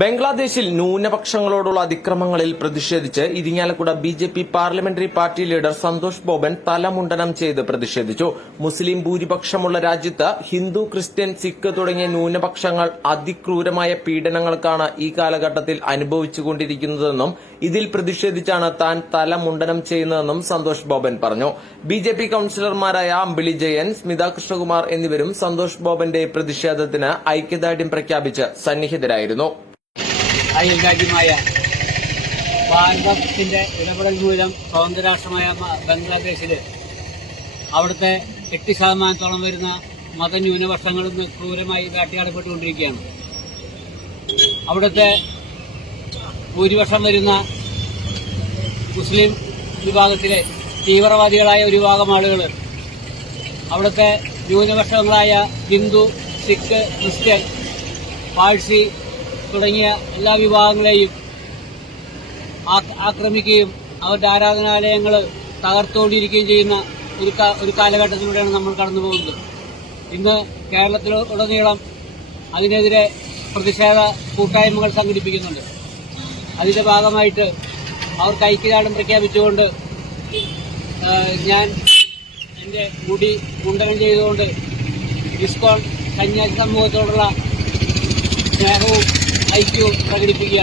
ബംഗ്ലാദേശിൽ ന്യൂനപക്ഷങ്ങളോടുള്ള അതിക്രമങ്ങളിൽ പ്രതിഷേധിച്ച് Irinjalakuda B J P parliamentary party leader Santhosh Boban തലമുണ്ടനം ചെയ്ത് പ്രതിഷേധിച്ചു. മുസ്ലിം ഭൂരിപക്ഷമുള്ള രാജ്യത്ത് ഹിന്ദു ക്രിസ്ത്യൻ സിഖ് തുടങ്ങിയ ന്യൂനപക്ഷങ്ങൾ അതിക്രൂരമായ പീഡനങ്ങൾക്കാണ് ഈ കാലഘട്ടത്തിൽ അനുഭവിച്ചുകൊണ്ടിരിക്കുന്നതെന്നും ഇതിൽ പ്രതിഷേധിച്ചാണ് താൻ തലമുണ്ടനം ചെയ്യുന്നതെന്നും സന്തോഷ് ബോബൻ പറഞ്ഞു. ബി ജെ പി കൌൺസിലർമാരായ അമ്പിളി ജയൻ സ്മിത കൃഷ്ണകുമാർ എന്നിവരും സന്തോഷ് ബോബന്റെ പ്രതിഷേധത്തിന് ഐക്യദാർഢ്യം പ്രഖ്യാപിച്ച് സന്നിഹിതരായിരുന്നു. അയൽ രാജ്യമായ ഭാരതത്തിന്റെ ഇടപെടൽ മൂലം സ്വതന്ത്ര രാഷ്ട്രമായ ബംഗ്ലാദേശിൽ അവിടുത്തെ എട്ട് ശതമാനത്തോളം വരുന്ന മതന്യൂനപക്ഷങ്ങളും ക്രൂരമായി വേട്ടയാടപ്പെട്ടുകൊണ്ടിരിക്കുകയാണ്. അവിടുത്തെ ഭൂരിപക്ഷം വരുന്ന മുസ്ലിം വിഭാഗത്തിലെ തീവ്രവാദികളായ ഒരു വിഭാഗം ആളുകൾ അവിടുത്തെ ന്യൂനപക്ഷങ്ങളായ ഹിന്ദു സിഖ് ക്രിസ്ത്യൻ പാഴ്സി തുടങ്ങിയ എല്ലാ വിഭാഗങ്ങളെയും ആക്രമിക്കുകയും അവരുടെ ആരാധനാലയങ്ങൾ തകർത്തുകൊണ്ടിരിക്കുകയും ചെയ്യുന്ന ഒരു കാലഘട്ടത്തിലൂടെയാണ് നമ്മൾ കടന്നു പോകുന്നത് ഇന്ന് കേരളത്തിലുടനീളം അതിനെതിരെ പ്രതിഷേധ കൂട്ടായ്മകൾ സംഘടിപ്പിക്കുന്നുണ്ട്. അതിന്റെ ഭാഗമായിട്ട് അവർക്ക് ഐക്യദാർഢ്യം പ്രഖ്യാപിച്ചുകൊണ്ട് ഞാൻ എന്റെ മുടി മുണ്ടനം ചെയ്തുകൊണ്ട് ഇസ്കോൺ കന്യാസി സമൂഹത്തോടുള്ള സ്നേഹവും ഐക്യവും പ്രകടിപ്പിക്കുക